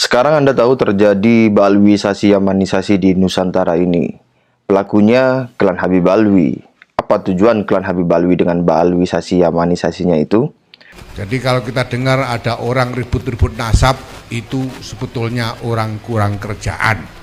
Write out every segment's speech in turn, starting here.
Sekarang Anda tahu terjadi Balwisasi Yamanisasi di Nusantara ini. Pelakunya klan Habib Alwi. Apa tujuan klan Habib Alwi dengan Balwisasi Yamanisasinya itu? Jadi kalau kita dengar ada orang ribut-ribut nasab, itu sebetulnya orang kurang kerjaan.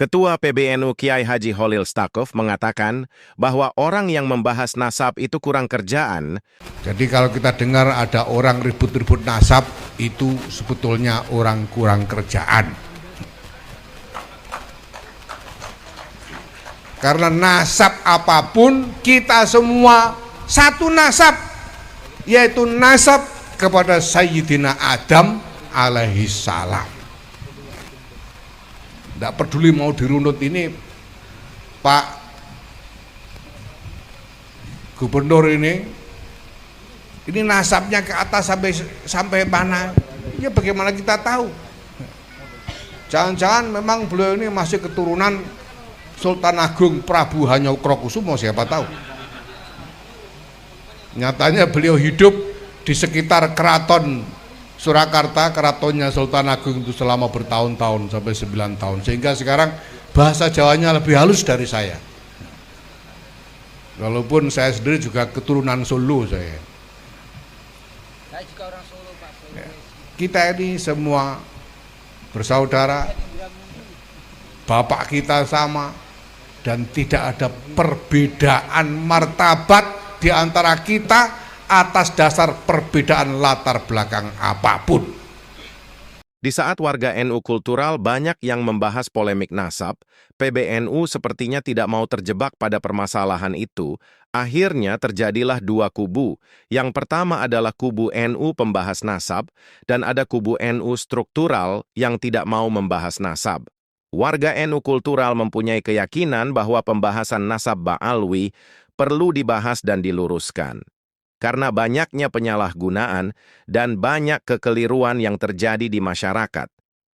Ketua PBNU Kiai Haji Holil Stakuf mengatakan bahwa orang yang membahas nasab itu kurang kerjaan. Jadi kalau kita dengar ada orang ribut-ribut nasab, itu sebetulnya orang kurang kerjaan. Karena nasab apapun, kita semua satu nasab, yaitu nasab kepada Sayyidina Adam alaihi salam. Tidak peduli mau dirunut ini Pak Gubernur ini nasabnya ke atas sampai mana? Ya bagaimana kita tahu? Jangan-jangan memang beliau ini masih keturunan Sultan Agung Prabu Hanyokrokusumo, siapa tahu. Nyatanya beliau hidup di sekitar keraton Surakarta, keratonnya Sultan Agung itu selama bertahun-tahun sampai 9 tahun, sehingga sekarang bahasa Jawanya lebih halus dari saya. Walaupun saya sendiri juga keturunan Solo saya. Saya juga orang Solo, Pak. Solo. Kita ini semua bersaudara, bapak kita sama, dan tidak ada perbedaan martabat di antara kita atas dasar perbedaan latar belakang apapun. Di saat warga NU kultural banyak yang membahas polemik nasab, PBNU sepertinya tidak mau terjebak pada permasalahan itu. Akhirnya terjadilah dua kubu. Yang pertama adalah kubu NU pembahas nasab, dan ada kubu NU struktural yang tidak mau membahas nasab. Warga NU kultural mempunyai keyakinan bahwa pembahasan nasab Ba'alwi perlu dibahas dan diluruskan. Karena banyaknya penyalahgunaan dan banyak kekeliruan yang terjadi di masyarakat.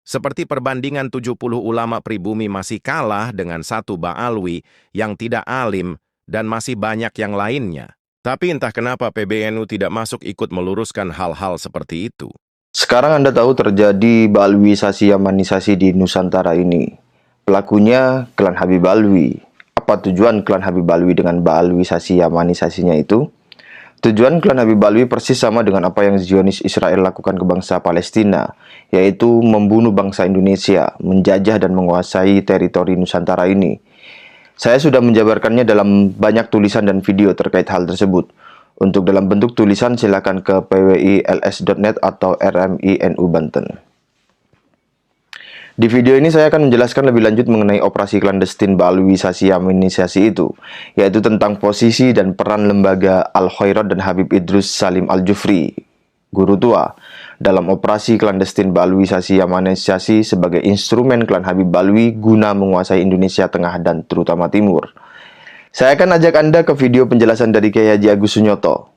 Seperti perbandingan 70 ulama pribumi masih kalah dengan satu Ba'alwi yang tidak alim dan masih banyak yang lainnya. Tapi entah kenapa PBNU tidak masuk ikut meluruskan hal-hal seperti itu. Sekarang Anda tahu terjadi Balwisasi Yamanisasi di Nusantara ini. Pelakunya klan Habib Alwi. Apa tujuan klan Habib Alwi dengan Balwisasi Yamanisasinya itu? Tujuan klan Habib Alwi persis sama dengan apa yang Zionis Israel lakukan ke bangsa Palestina, yaitu membunuh bangsa Indonesia, menjajah dan menguasai teritori Nusantara ini. Saya sudah menjabarkannya dalam banyak tulisan dan video terkait hal tersebut. Untuk dalam bentuk tulisan silakan ke pwils.net atau RMI NU Banten. Di video ini saya akan menjelaskan lebih lanjut mengenai operasi klandestin Balwisasi Yamanisasi itu, yaitu tentang posisi dan peran lembaga Al-Khairat dan Habib Idrus Salim Al-Jufri, guru tua, dalam operasi klandestin Balwisasi Yamanisasi sebagai instrumen klan Habib Alwi guna menguasai Indonesia Tengah dan terutama Timur. Saya akan ajak Anda ke video penjelasan dari Kiai Haji Agus Sunyoto.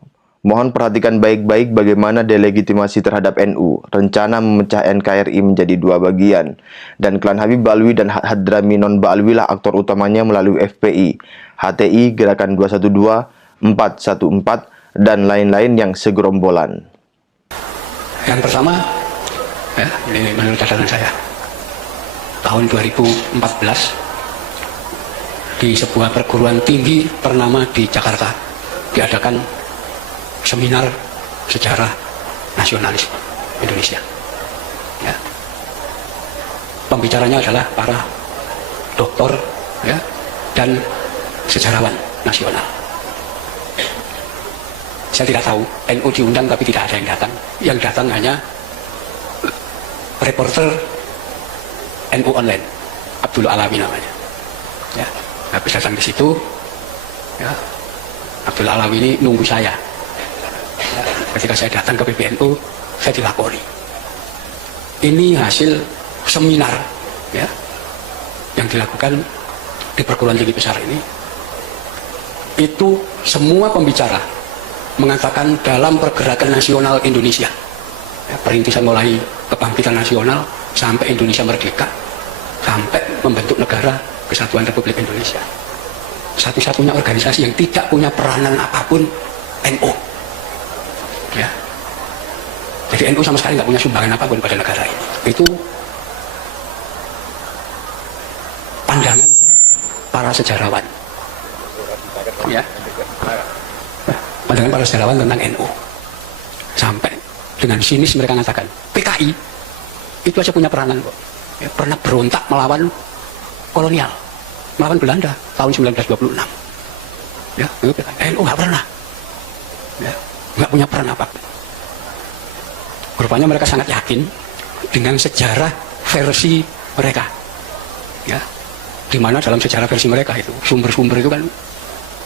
Mohon perhatikan baik-baik bagaimana delegitimasi terhadap NU, rencana memecah NKRI menjadi dua bagian, dan klan Habib Alwi dan Hadrami non Ba'alwi lah aktor utamanya melalui FPI, HTI, Gerakan 212, 414, dan lain-lain yang segerombolan. Yang pertama, ya, ini menurut catatan saya, tahun 2014 di sebuah perguruan tinggi ternama di Jakarta diadakan seminar sejarah nasionalis Indonesia. Ya. Pembicaranya adalah para doktor, ya, dan sejarawan nasional. Saya tidak tahu, NU diundang tapi tidak ada yang datang. Yang datang hanya reporter NU online, Abdul Alawi namanya. Ya, habis datang di situ, ya, Abdul Alawi ini nunggu saya. Ya, ketika saya datang ke PBNU, saya dilapori. Ini hasil seminar, ya, yang dilakukan di perguruan tinggi besar ini. Itu semua pembicara mengatakan dalam pergerakan nasional Indonesia, ya, perintisan mulai kebangkitan nasional sampai Indonesia merdeka, sampai membentuk negara Kesatuan Republik Indonesia, satu-satunya organisasi yang tidak punya peranan apapun NU. Ya. Jadi NU sama sekali nggak punya sumbangan apapun pada negara ini. Itu pandangan para sejarawan. Ya. Pandangan para sejarawan tentang NU. Sampai dengan sinis mereka mengatakan PKI itu aja punya peranan kok. Ya, pernah berontak melawan kolonial, melawan Belanda tahun 1926. Ya, itu PKI. NU nggak pernah. Ya, nggak punya peran apapun. Rupanya mereka sangat yakin dengan sejarah versi mereka. Ya, di mana dalam sejarah versi mereka itu sumber-sumber itu kan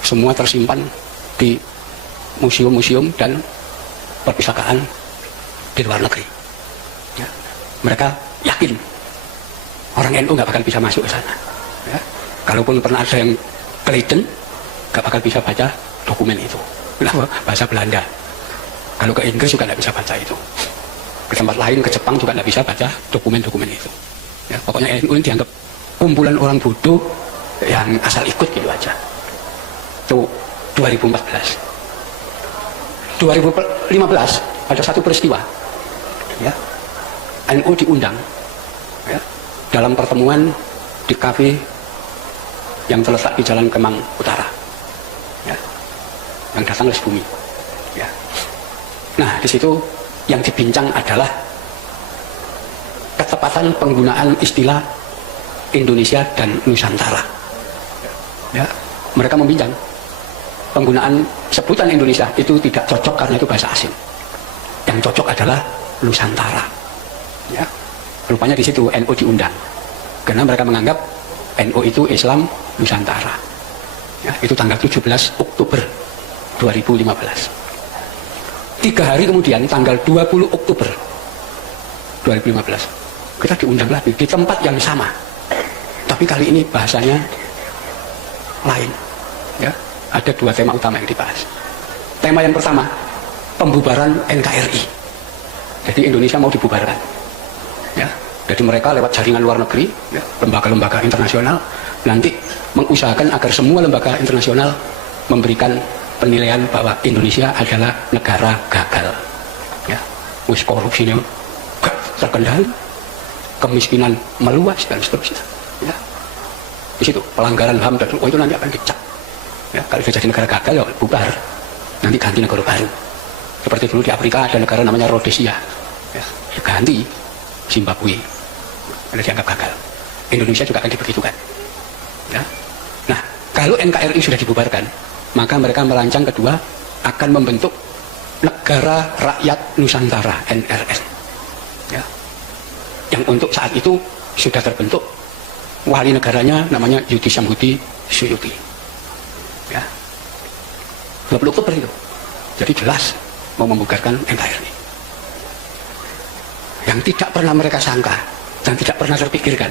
semua tersimpan di museum-museum dan perpustakaan di luar negeri. Ya, mereka yakin orang NU nggak bakal bisa masuk ke sana. Ya, kalaupun pernah ada yang ke Leiden, nggak bakal bisa baca dokumen itu. Kenapa? Bahasa Belanda. Kalau ke Inggris juga nggak bisa baca itu. Ke tempat lain, ke Jepang juga nggak bisa baca dokumen-dokumen itu. Ya, pokoknya NU ini dianggap kumpulan orang bodoh yang asal ikut gitu aja. Itu 2014. 2015 ada satu peristiwa. Ya, NU diundang ya, dalam pertemuan di kafe yang terletak di Jalan Kemang Utara. Ya, yang datang Les Bumi. Ya. Nah, di situ yang dibincang adalah ketepatan penggunaan istilah Indonesia dan Nusantara. Ya, mereka membincang penggunaan sebutan Indonesia itu tidak cocok karena itu bahasa asing. Yang cocok adalah Nusantara. Ya, rupanya di situ NU diundang karena mereka menganggap NU itu Islam Nusantara. Ya, itu tanggal 17 Oktober 2015. 3 hari kemudian tanggal 20 Oktober 2015 kita diundang lagi di tempat yang sama, tapi kali ini bahasanya lain. Ya, ada 2 tema utama yang dibahas. Tema yang pertama, pembubaran NKRI. Jadi Indonesia mau dibubarkan. Ya, jadi mereka lewat jaringan luar negeri, ya, lembaga-lembaga internasional nanti mengusahakan agar semua lembaga internasional memberikan penilaian bahwa Indonesia adalah negara gagal. Ya, wis korupsinya gak terkendali, kemiskinan meluas dan seterusnya. Ya, di situ pelanggaran HAM dan itu nanti akan dicap. Ya, kalau sudah jadi negara gagal ya bubar, nanti ganti negara baru. Seperti dulu di Afrika ada negara namanya Rhodesia, ya, diganti Zimbabwe, karena dianggap gagal. Indonesia juga akan dibegitukan. Ya. Nah, kalau NKRI sudah dibubarkan, maka mereka merancang kedua akan membentuk Negara Rakyat Nusantara NRN. Ya. Yang untuk saat itu sudah terbentuk wali negaranya namanya Yudi Samhudi Suyuti. Ya. 20 Oktober itu. Jadi jelas mau membubarkan NKRI. Yang tidak pernah mereka sangka dan tidak pernah terpikirkan,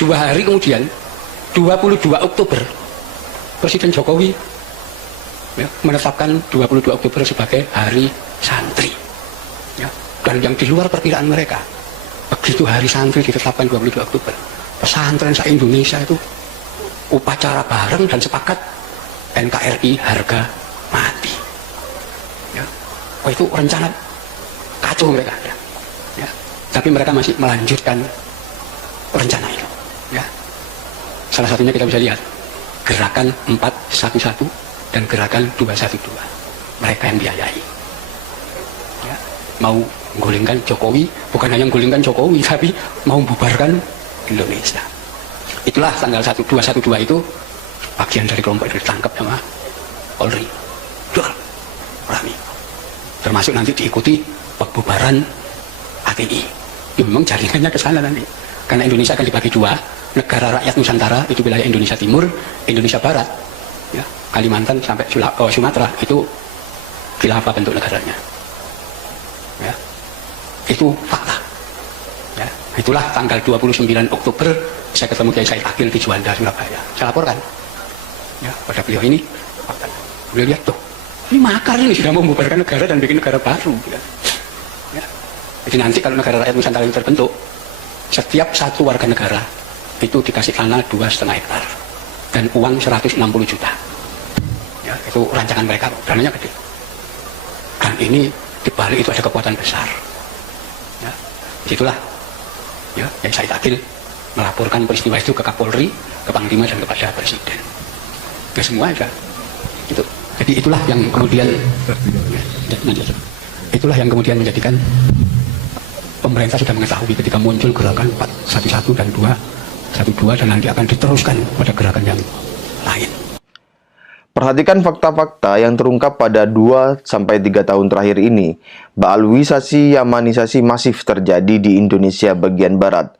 2 hari kemudian 22 Oktober Presiden Jokowi ya, menetapkan 22 Oktober sebagai Hari Santri. Ya, dan yang di luar perkiraan mereka, begitu Hari Santri ditetapkan 22 Oktober, pesantren se-Indonesia itu upacara bareng dan sepakat NKRI harga mati. Ya, oh, itu rencana kacau mereka. Ya. Ya, tapi mereka masih melanjutkan rencana itu. Ya. Salah satunya kita bisa lihat gerakan 411 dan gerakan 212. Mereka yang biayai. Ya. Mau menggulingkan Jokowi, bukan hanya menggulingkan Jokowi, tapi mau membubarkan Indonesia. Itulah tanggal 212 itu bagian dari kelompok itu ditangkap sama Polri. Duh, rame. Termasuk nanti diikuti pembubaran ATI. Ya, memang jaringannya ke sana nanti. Karena Indonesia akan dibagi 2, negara rakyat Nusantara itu wilayah Indonesia Timur, Indonesia Barat, ya, Kalimantan sampai Sumatera itu khilafah bentuk negaranya. Ya, itu fakta. Ya, itulah tanggal 29 Oktober saya ketemu Kiai Said Akil di Juanda, Surabaya. Saya laporkan ya, pada beliau ini fakta. Beliau lihat tuh, ini makar ini sudah membubarkan negara dan bikin negara baru. Ya. Ya. Jadi nanti kalau negara rakyat Nusantara itu terbentuk, setiap satu warga negara itu dikasih tanah 2,5 hektar dan uang 160 juta. Ya, itu rancangan mereka, dananya gede. Dan Dan ini di balik itu ada kekuatan besar. Ya, disitulah ya, yang Said Akil melaporkan peristiwa itu ke Kapolri, ke Panglima dan kepada Presiden. Ya semua ada. Itu. Jadi itulah yang kemudian menjadikan pemerintah sudah mengetahui ketika muncul gerakan 411 dan 212 dan nanti akan diteruskan pada gerakan yang lain. Perhatikan fakta-fakta yang terungkap pada 2-3 tahun terakhir ini. Baalwisasi Yamanisasi masif terjadi di Indonesia bagian barat.